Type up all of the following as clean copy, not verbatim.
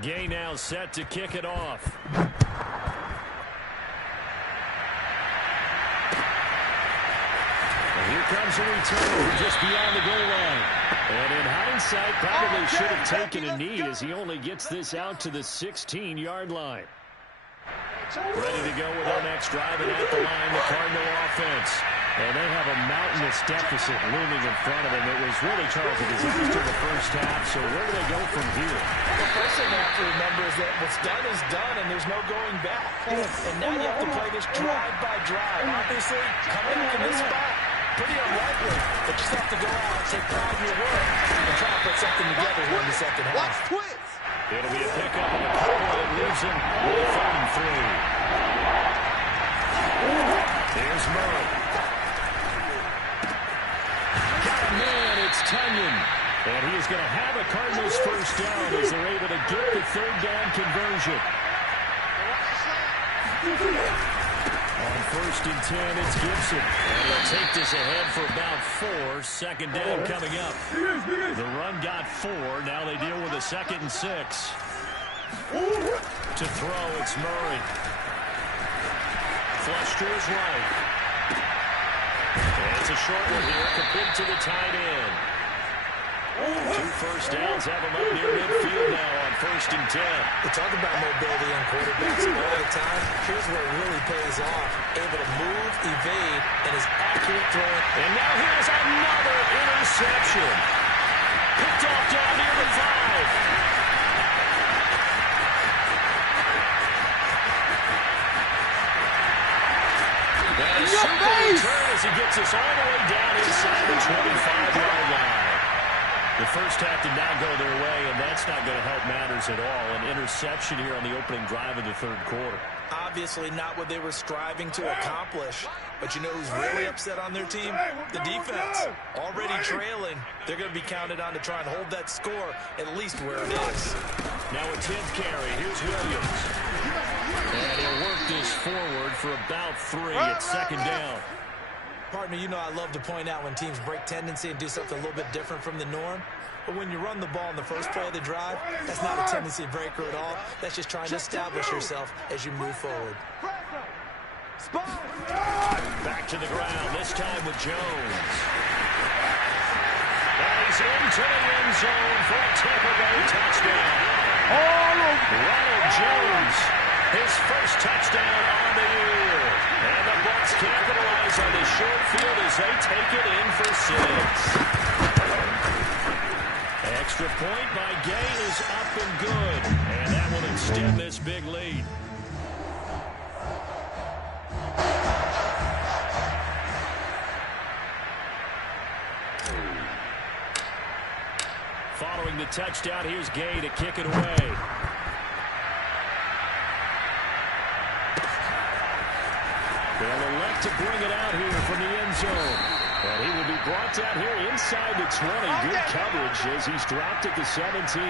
Gay now set to kick it off. And here comes a return just beyond the goal line. And in hindsight, probably should have taken a knee as he only gets this out to the 16-yard line. Ready to go with their next drive, and at the line, the Cardinal offense. And they have a mountainous deficit looming in front of them. It was really, Charles, a disaster the first half, so where do they go from here? The first thing they have to remember is that what's done is done, and there's no going back. And now you have to play this drive by drive. Obviously, coming back in this spot, pretty unlikely, but just have to go out, take pride in your work, and try to put something together here in the second half. Watch twins. It'll be a pickup and a couple that leaves him with a 3rd and 3. Here's Murray. Got a man, it's Tunyon. And he is going to have a Cardinals first down as they're able to get the 3rd down conversion. On 1st and 10, it's Gibson. And he'll take this ahead for about 4. 2nd down coming up. The run got 4. Now they deal with a 2nd and 6. To throw, it's Murray. Flush to his right. And it's a short one here, complete to the tight end. 2 first downs have him up near midfield now on 1st and 10. We talk about mobility on quarterbacks all the time. Here's where it really pays off. Able to move, evade, and his accurate throwing. And now here's another interception. Picked off down near the 5. And a super return as he gets us all the way down inside the 25-yard line. The first half did not go their way, and that's not going to help matters at all. An interception here on the opening drive of the 3rd quarter. Obviously not what they were striving to accomplish. But you know who's really upset on their team? The defense. Already trailing. They're going to be counted on to try and hold that score at least where it is. Now a 10th carry. Here's Williams. And he'll work this forward for about 3 at 2nd down. Pardon me, you know I love to point out when teams break tendency and do something a little bit different from the norm. But when you run the ball in the first play of the drive, that's not a tendency breaker at all. That's just trying to establish yourself as you move forward. Back to the ground, this time with Jones. And he's into the end zone for a Tampa Bay touchdown. Ronald Jones, his first touchdown on the year. And the Bucs capitalize on the short field as they take it in for 6. Extra point by Gay is up and good. And that will extend this big lead. Following the touchdown, here's Gay to kick it away. They'll elect to bring it out here from the end zone. And he will be brought down here inside the 20. Good coverage as he's dropped at the 17.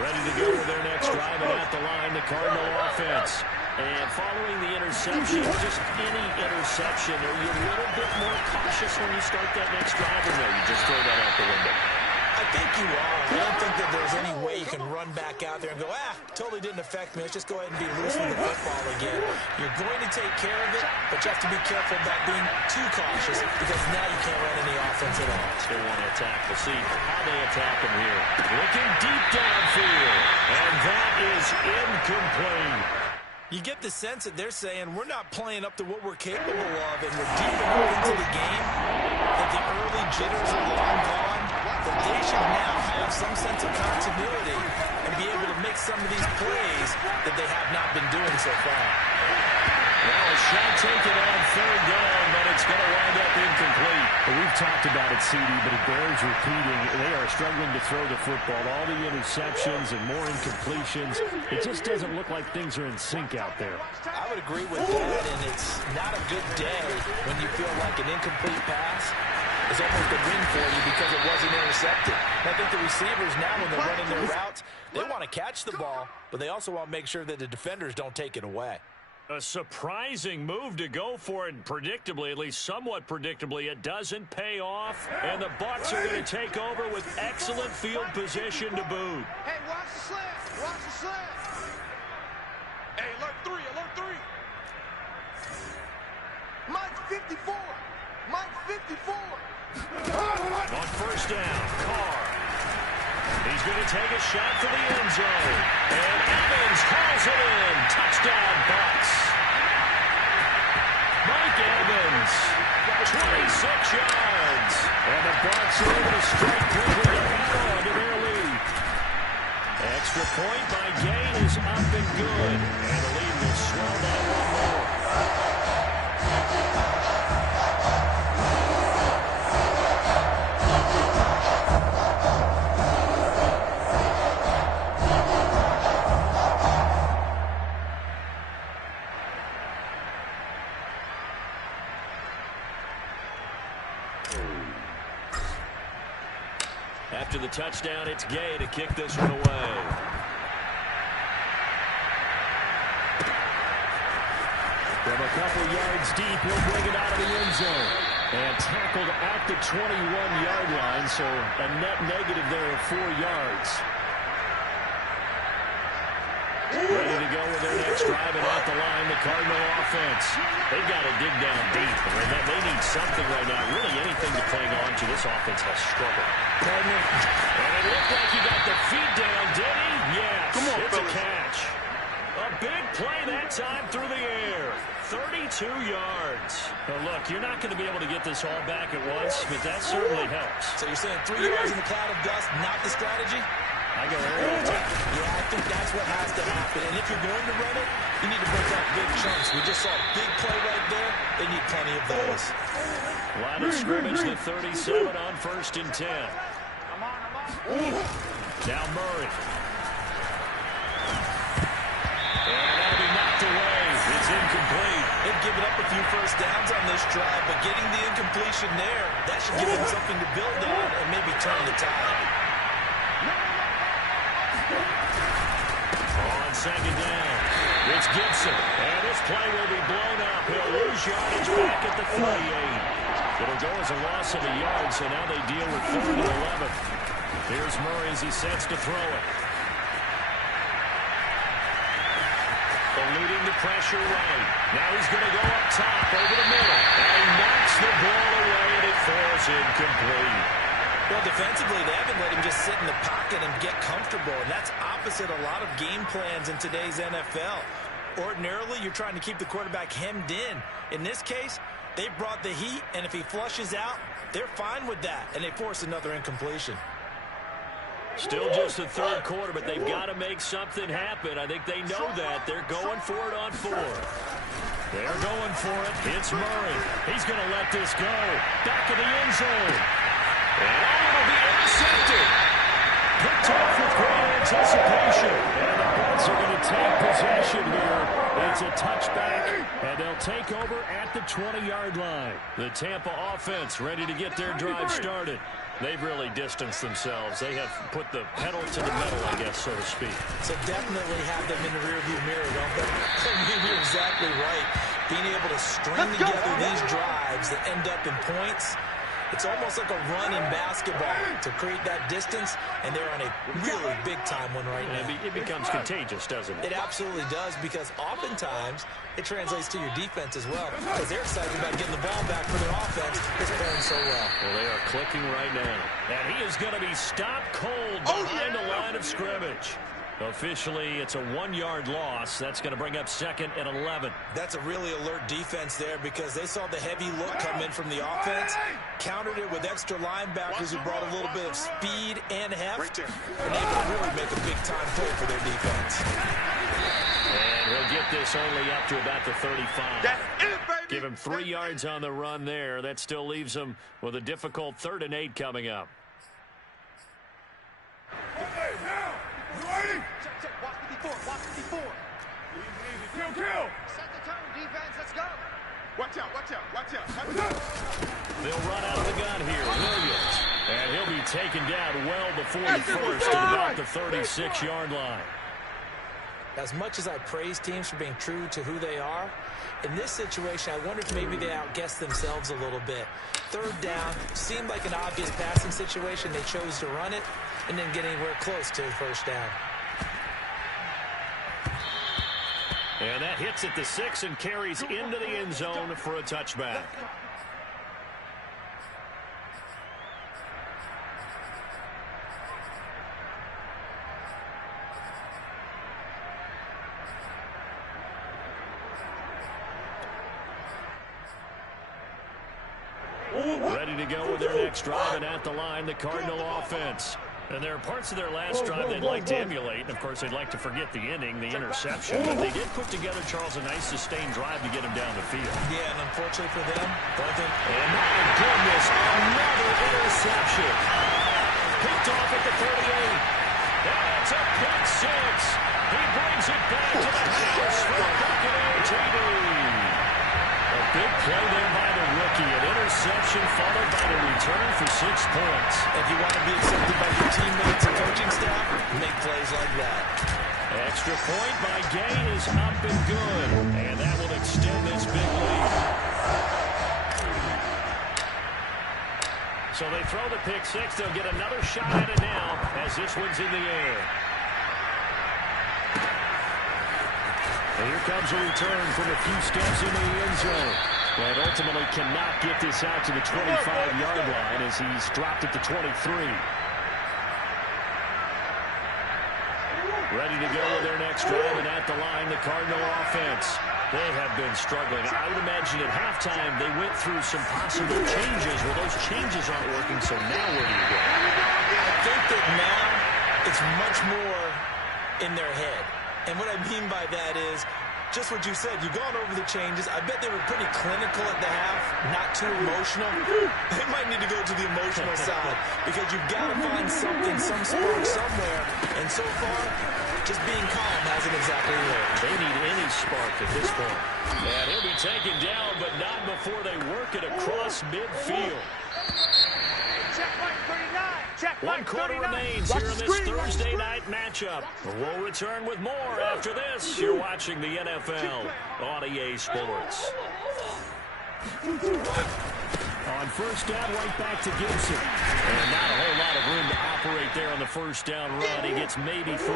Ready to go with their next drive, and at the line, the Cardinal offense. And following the interception, just any interception, are you a little bit more cautious when you start that next drive, or no, you just throw that out the window? I think you are. I don't think that there's any way you can run back out there and go, totally didn't affect me. Let's just go ahead and be loose with the football again. You're going to take care of it, but you have to be careful about being too cautious because now you can't run any offense at all. They want to attack. We'll see how they attack him here. Looking deep downfield, and that is incomplete. You get the sense that they're saying we're not playing up to what we're capable of, and we're deep enough into the game that the early jitters are long gone, that they should now have some sense of continuity and be able to make some of these plays that they have not been doing so far. Well, a shot taken on 3rd down, but it's going to wind up incomplete. Well, we've talked about it, CD, but it bears repeating. They are struggling to throw the football. All the interceptions and more incompletions. It just doesn't look like things are in sync out there. I would agree with that, and it's not a good day when you feel like an incomplete pass is almost a win for you because it wasn't intercepted. And I think the receivers now, when they're running their routes, they want to catch the ball, but they also want to make sure that the defenders don't take it away. A surprising move to go for it, and predictably, at least somewhat predictably, it doesn't pay off, and the Bucs are going to take over with excellent field position to boot. Hey, watch the slant. Watch the slant. Hey, alert 3, alert 3. Mike's 54. Mike's 54. On first down, Carr. He's going to take a shot for the end zone. And Evans hauls it in. Touchdown, Bucs. Mike Evans, 26 yards. And the Bucs are able to strike quickly to add on to their lead. Extra point by Gain is up and good. And the lead will swell by one more. After the touchdown, it's Gay to kick this one away. From a couple yards deep, he'll bring it out of the end zone. And tackled at the 21-yard line, so a net negative there of 4 yards. Ready to go with their next drive, and at the line, the Cardinal offense. They've got to dig down deep. They need something right now. Really anything to cling on to. This offense has struggled. Cardinal. And it looked like he got the feet down, did he? Yes. Come on, it's a catch. A big play that time through the air. 32 yards. Now look, you're not going to be able to get this all back at once, but that certainly helps. So you're saying 3 yards in the cloud of dust, not the strategy? I go aerial attack. Yeah, I think that's what has to happen. And if you're going to run it, you need to break out big chunks. We just saw a big play right there. They need plenty of those. Line of scrimmage, the 37 on 1st and 10. Now Murray. And that'll be knocked away. It's incomplete. They've given up a few first downs on this drive, but getting the incompletion there, that should give them something to build on and maybe turn the tide. On second down, it's Gibson, and this play will be blown up. He'll lose yardage back at the 38. It'll go as a loss of a yard, so now they deal with 3rd and 11. Here's Murray as he sets to throw it. Eluding the pressure right. Now he's going to go up top over the middle, and he knocks the ball away, and it falls incomplete. Well, defensively, they haven't let him just sit in the pocket and get comfortable, and that's opposite a lot of game plans in today's NFL. Ordinarily, you're trying to keep the quarterback hemmed in. In this case, they brought the heat, and if he flushes out, they're fine with that, and they force another incompletion. Still just the 3rd quarter, but they've got to make something happen. I think they know that. They're going for it on 4th. They're going for it. It's Murray. He's going to let this go. Back of the end zone. And it'll be intercepted. Picked off with great anticipation. And the Bucs are going to take possession here. It's a touchback, and they'll take over at the 20-yard line. The Tampa offense ready to get their drive started. They've really distanced themselves. They have put the pedal to the metal, I guess, so to speak. So definitely have them in the rearview mirror, don't they? I mean, you're exactly right. Being able to string together these drives that end up in points, it's almost like a run in basketball to create that distance, and they're on a really big-time one right now. It becomes contagious, doesn't it? It absolutely does, because oftentimes it translates to your defense as well, because they're excited about getting the ball back for their offense that's playing so well. Well, they are clicking right now. And he is going to be stopped cold behind the line of scrimmage. Officially, it's a 1-yard loss. That's going to bring up 2nd and 11. That's a really alert defense there, because they saw the heavy look come in from the offense, countered it with extra linebackers who brought a little bit of speed and heft, and able to really make a big-time play for their defense. And he'll get this only up to about the 35. That's it, baby. Give him 3 yards on the run there. That still leaves him with a difficult 3rd and 8 coming up. Hey, now! Ready? Check. Watch 54. Watch 54. Easy. Kill. Set the tone, defense. Let's go. Watch out. They'll run out of the gun here. Williams. And he'll be taken down well before the first at about the 36-yard line. As much as I praise teams for being true to who they are, in this situation, I wonder if maybe they outguessed themselves a little bit. Third down seemed like an obvious passing situation. They chose to run it and didn't get anywhere close to first down. And that hits at the 6 and carries into the end zone for a touchback. Ready to go with their next drive, and at the line, the Cardinal offense. And there are parts of their last drive they'd like to emulate. And, of course, they'd like to forget the inning, the interception. But they did put together, Charles, a nice sustained drive to get him down the field. Yeah, and unfortunately for them, and my goodness, another interception. Picked off at the 38. That's a pick six. He brings it back to the house for a Buccaneer TD. A big play there by the rookie. An interception followed by the return for 6 points. If you want to be accepted by your teammates and coaching staff, make plays like that. Extra point by Gay is up and good. And that will extend this big lead. So they throw the pick six. They'll get another shot at it now as this one's in the air. And here comes a return from a few steps into the end zone. And ultimately cannot get this out to the 25-yard line as he's dropped at the 23. Ready to go with their next drive, and at the line, the Cardinal offense. They have been struggling. I would imagine at halftime they went through some possible changes. Well, those changes aren't working, so now where do you go? I think that now it's much more in their head. And what I mean by that is just what you said. You've gone over the changes. I bet they were pretty clinical at the half, not too emotional. They might need to go to the emotional side because you've got to find something, some spark somewhere. And so far, just being calm hasn't exactly worked. They need any spark at this point. And he'll be taken down, but not before they work it across midfield. Check right 39. Check 1 quarter remains here in this Thursday night matchup. We'll return with more after this. You're watching the NFL on EA Sports. On first down, right back to Gibson. And not a whole lot of room to operate there on the first down run. He gets maybe 3.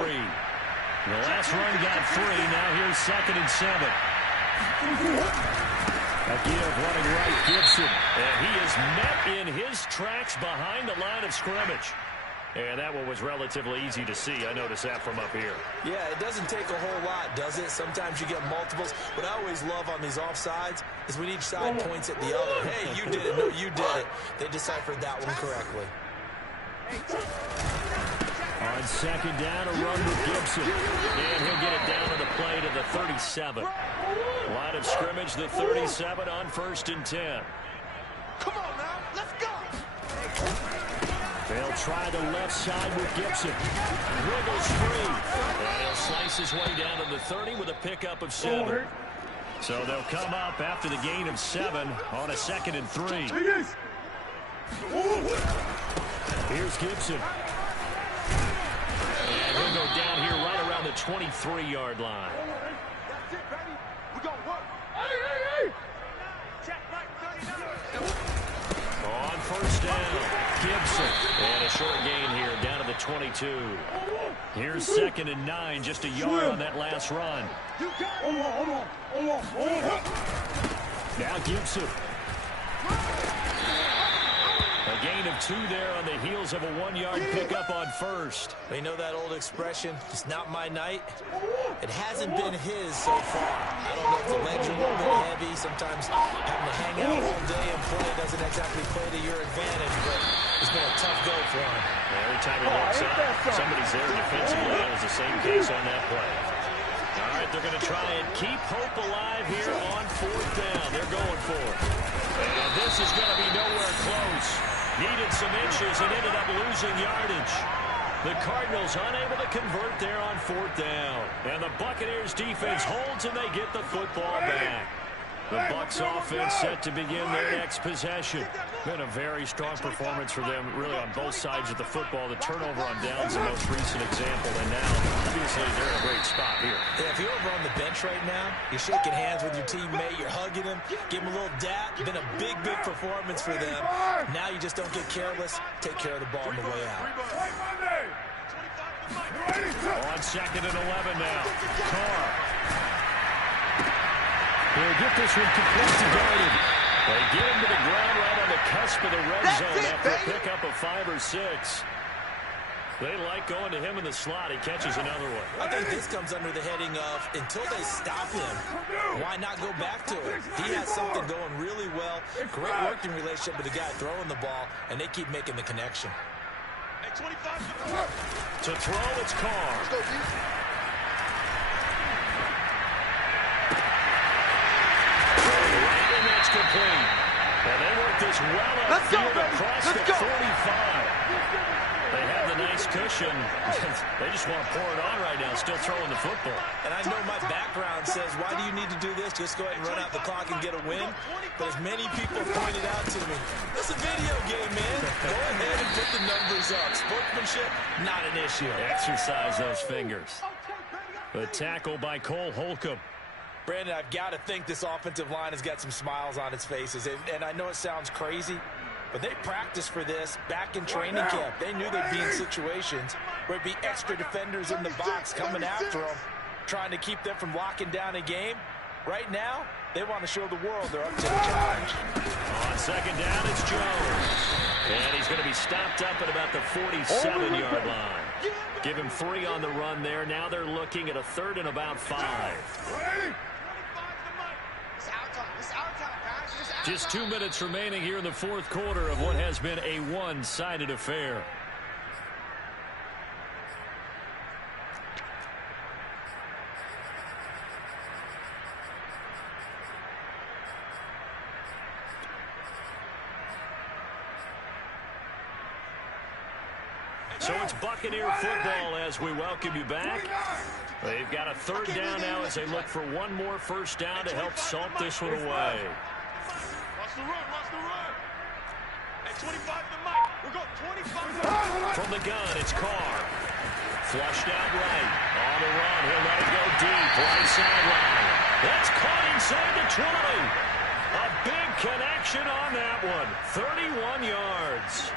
The last run got 3. Now here's 2nd and 7. A give running right, Gibson. And he is met in his tracks behind the line of scrimmage. And that one was relatively easy to see. I noticed that from up here. Yeah, it doesn't take a whole lot, does it? Sometimes you get multiples. What I always love on these offsides is when each side points at the other. Hey, you did it. No, you did it. They deciphered that one correctly. On second down, a run with Gibson. And he'll get it down to the play to the 37. Line of scrimmage, the 37 on 1st and 10. Come on now, let's go. They'll try the left side with Gibson. Wiggles free. And he'll slice his way down to the 30 with a pickup of 7. So they'll come up after the gain of 7 on a 2nd and 3. Here's Gibson. And he'll go down here right around the 23-yard line. That's it, baby. We're going to work. Check right 39. On first down, Gibson. And a short gain here down to the 22. Here's 2nd and 9, just a yard on that last run. Now Gibson. A gain of 2 there on the heels of a 1-yard pickup on first. You know that old expression, it's not my night? It hasn't been his so far. I don't know if the legs are a little bit heavy. Sometimes having to hang out all day and play doesn't exactly play to your advantage, but it's been a tough go for him. Every time he looks up, somebody's there defensively. That was the same case on that play. All right, they're going to try and keep hope alive here on 4th down. They're going for it. And this is going to be nowhere close. Needed some inches and ended up losing yardage. The Cardinals unable to convert there on 4th down. And the Buccaneers defense holds and they get the football back. The Bucs offense set to begin their next possession. Been a very strong performance for them, really, on both sides of the football. The turnover on downs, the most recent example, and now, obviously, they're in a great spot here. Yeah, if you're over on the bench right now, you're shaking hands with your teammate, you're hugging him, give him a little dap. Been a big, big performance for them. Now you just don't get careless. Take care of the ball on the way out. On 2nd and 11 now. Carr. He'll get this one complete to Garden. They get him to the ground right on the cusp of the red zone after a pickup of 5 or 6. They like going to him in the slot. He catches another one. I think this comes under the heading of, until they stop him, why not go back to him? He has something going really well. Great working relationship with the guy throwing the ball, and they keep making the connection. To throw, it's Carr. Right, and that's complete. And they work this well upfield across the 45. They have the nice cushion. They just want to pour it on right now, still throwing the football. And I know my background says, why do you need to do this? Just go ahead and run out the clock and get a win. But as many people have pointed out to me, it's a video game, man. Go ahead and put the numbers up. Sportsmanship, not an issue. Exercise those fingers. The tackle by Cole Holcomb. Brandon, I've got to think this offensive line has got some smiles on its faces. And I know it sounds crazy, but they practiced for this back in training camp. They knew they'd be in situations where it'd be extra defenders in the box coming after them, trying to keep them from locking down a game. Right now, they want to show the world they're up to the challenge. On 2nd down, it's Jones. And he's going to be stopped up at about the 47-yard line. Give him 3 on the run there. Now they're looking at a 3rd and about 5. Just 2 minutes remaining here in the 4th quarter of what has been a one-sided affair. So it's Buccaneer football as we welcome you back. They've got a 3rd down now as they look for one more first down to help salt this one away. Watch the run. At 25 to Mike. We'll go 25. From the gun, it's Carr. Flushed out right. On the run, he'll let it go deep. Right sideline. That's caught inside the 20. A big connection on that one. 31 yards.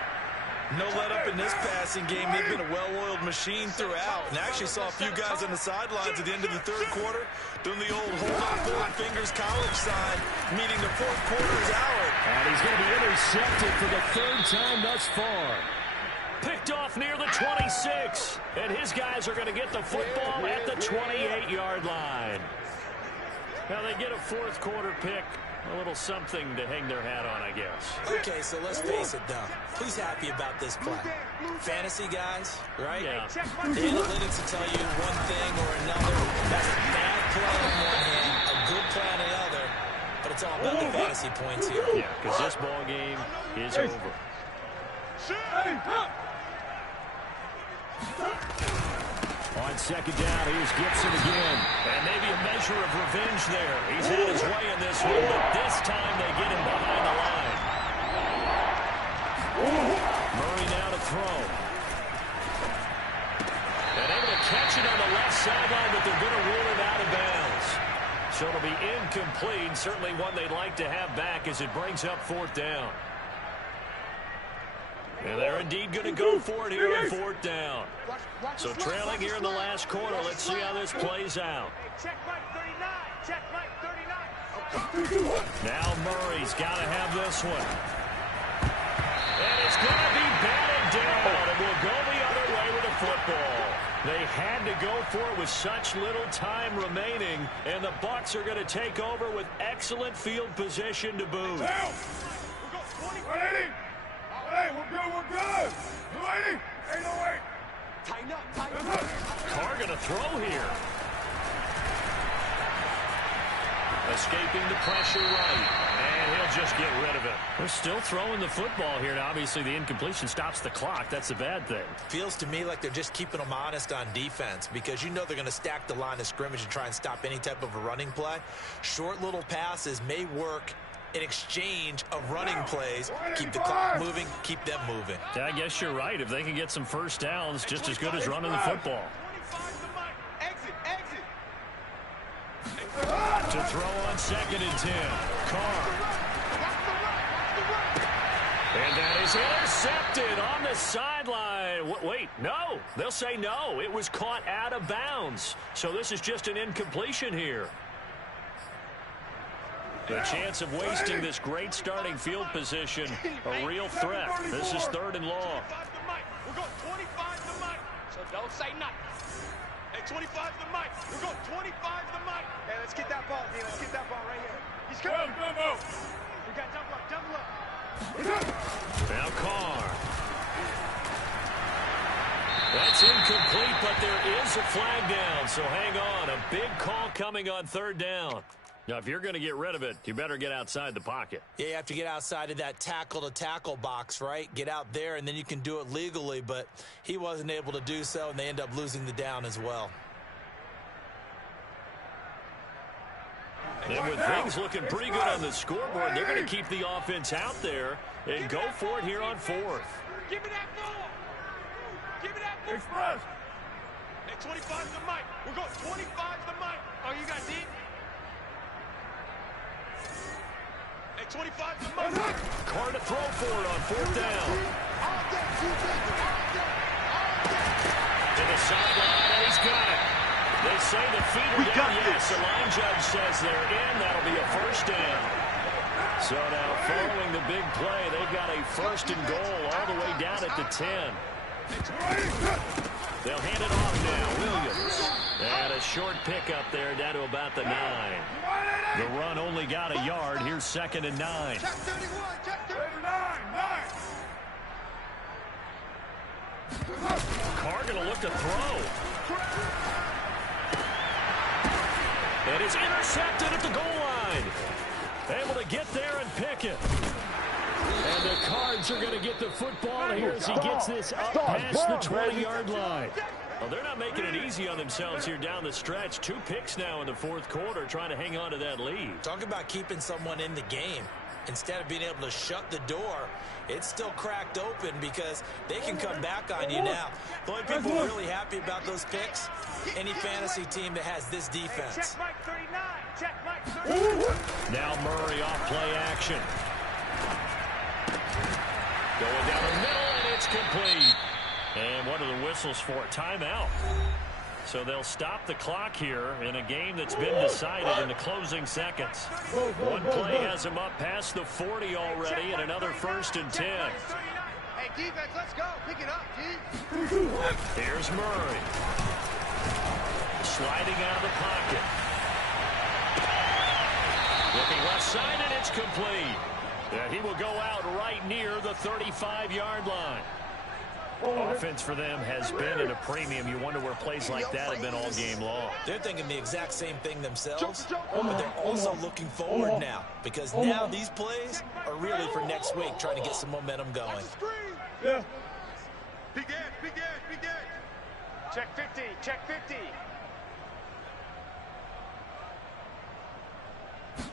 No let-up in this passing game. They've been a well-oiled machine throughout. And I actually saw a few guys on the sidelines at the end of the 3rd quarter doing the old hold-on 4 fingers college sign, meaning the 4th quarter is out. And he's going to be intercepted for the 3rd time thus far. Picked off near the 26. And his guys are going to get the football at the 28-yard line. Now they get a 4th quarter pick. A little something to hang their hat on, I guess. Okay, so let's face it, though. Who's happy about this play? Fantasy guys, right? Yeah. The analytics will tell you one thing or another. That's a bad play on one hand, a good play on the other. But it's all about the fantasy points here. Yeah, because this ball game is over. On 2nd down, here's Gibson again. And maybe a measure of revenge there. He's had his way in this one, but this time they get him behind the line. Murray now to throw. And able to catch it on the left sideline, but they're going to rule it out of bounds. So it'll be incomplete. Certainly one they'd like to have back as it brings up 4th down. And they're indeed going to go for it here on 4th down. So trailing here in the last quarter. Let's see how this plays out. Check Mike 39. Check Mike 39. Now Murray's got to have this one. And it's going to be batted down. And we'll go the other way with the football. They had to go for it with such little time remaining. And the Bucs are going to take over with excellent field position to boot. Hey, we're good. 280. 808. Tighten up. Carr going to throw here. Escaping the pressure right. And he'll just get rid of it. They're still throwing the football here. Now, obviously, the incompletion stops the clock. That's a bad thing. Feels to me like they're just keeping them honest on defense because you know they're going to stack the line of scrimmage and try and stop any type of a running play. Short little passes may work in exchange of running plays. Keep the clock moving, keep them moving. Yeah, I guess you're right. If they can get some first downs, just as good as running the football. To throw on 2nd and 10. Carr. And that is intercepted on the sideline. Wait, no. They'll say no. It was caught out of bounds. So this is just an incompletion here. The chance of wasting this great starting field position, a real threat. This is 3rd and long. We're going 25 to Mike. So don't say nothing. Hey, 25 to Mike. We're going 25 to Mike. Hey, let's get that ball, D. Let's get that ball right here. He's coming. Move. We got double up. Now Carr. That's incomplete, but there is a flag down. So hang on. A big call coming on 3rd down. Now, if you're going to get rid of it, you better get outside the pocket. Yeah, you have to get outside of that tackle-to-tackle box, right? Get out there, and then you can do it legally, but he wasn't able to do so, and they end up losing the down as well. And with things looking pretty good on the scoreboard, they're going to keep the offense out there and go for it here on 4th. Give me that ball. Give me that ball. Express. Hey, 25 to Mike. We're going 25 to Mike. Oh, you got D? Hey, 25 to Mike. Carr to throw for it on 4th down. To the sideline, and he's got it. They say the feet are down. Yes, the line judge says they're in. That'll be a first down. So now following the big play, they've got a 1st and goal all the way down at the 10. They'll hand it off now. Williams. And a short pickup there down to about the 9. The run only got a yard. Here's 2nd and 9. Check 31. Check 39. Carr going to look to throw. And it's intercepted at the goal line. Able to get there and pick it. And the Cards are going to get the football here as he gets this up past the 20-yard line. Well, they're not making it easy on themselves here down the stretch. 2 picks now in the 4th quarter trying to hang on to that lead. Talk about keeping someone in the game. Instead of being able to shut the door, it's still cracked open because they can come back on you now. The only people who are really happy about those picks, any fantasy team that has this defense. Check Mike 39. Check Mike 39. Now Murray off play action. Going down the middle, and it's complete. And what are the whistles for? Timeout. So they'll stop the clock here in a game that's been decided in the closing seconds. One play has him up past the 40 already, and another 1st and 10. Hey, defense, let's go. Pick it up, D. Here's Murray. Sliding out of the pocket. Looking left side, and it's complete. And he will go out right near the 35-yard line. Offense for them has been at a premium. You wonder where plays like that have been all game long. They're thinking the exact same thing themselves, but they're also looking forward now because now these plays are really for next week, trying to get some momentum going. Yeah. Big edge. Check 50. Check 50.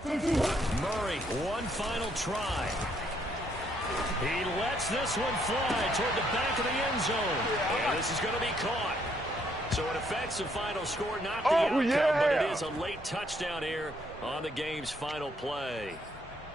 Murray, one final try. He lets this one fly toward the back of the end zone. And this is going to be caught. So it affects the final score, not the outcome, but it is a late touchdown here on the game's final play.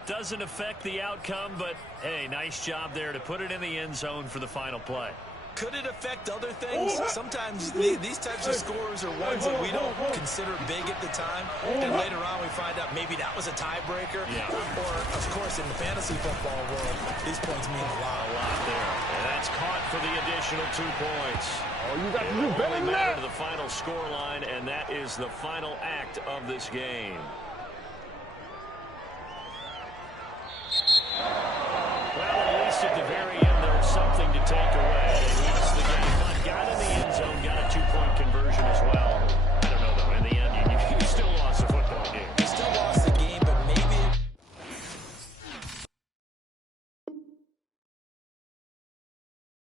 Doesn't affect the outcome, but, hey, nice job there to put it in the end zone for the final play. Could it affect other things? Sometimes these types of scores are ones that we don't consider big at the time, and later on we find out maybe that was a tiebreaker. Yeah. Or, of course, in the fantasy football world, these points mean a lot. A lot there. And that's caught for the additional 2 points. Oh, you got to do better than that. To the final score line, and that is the final act of this game.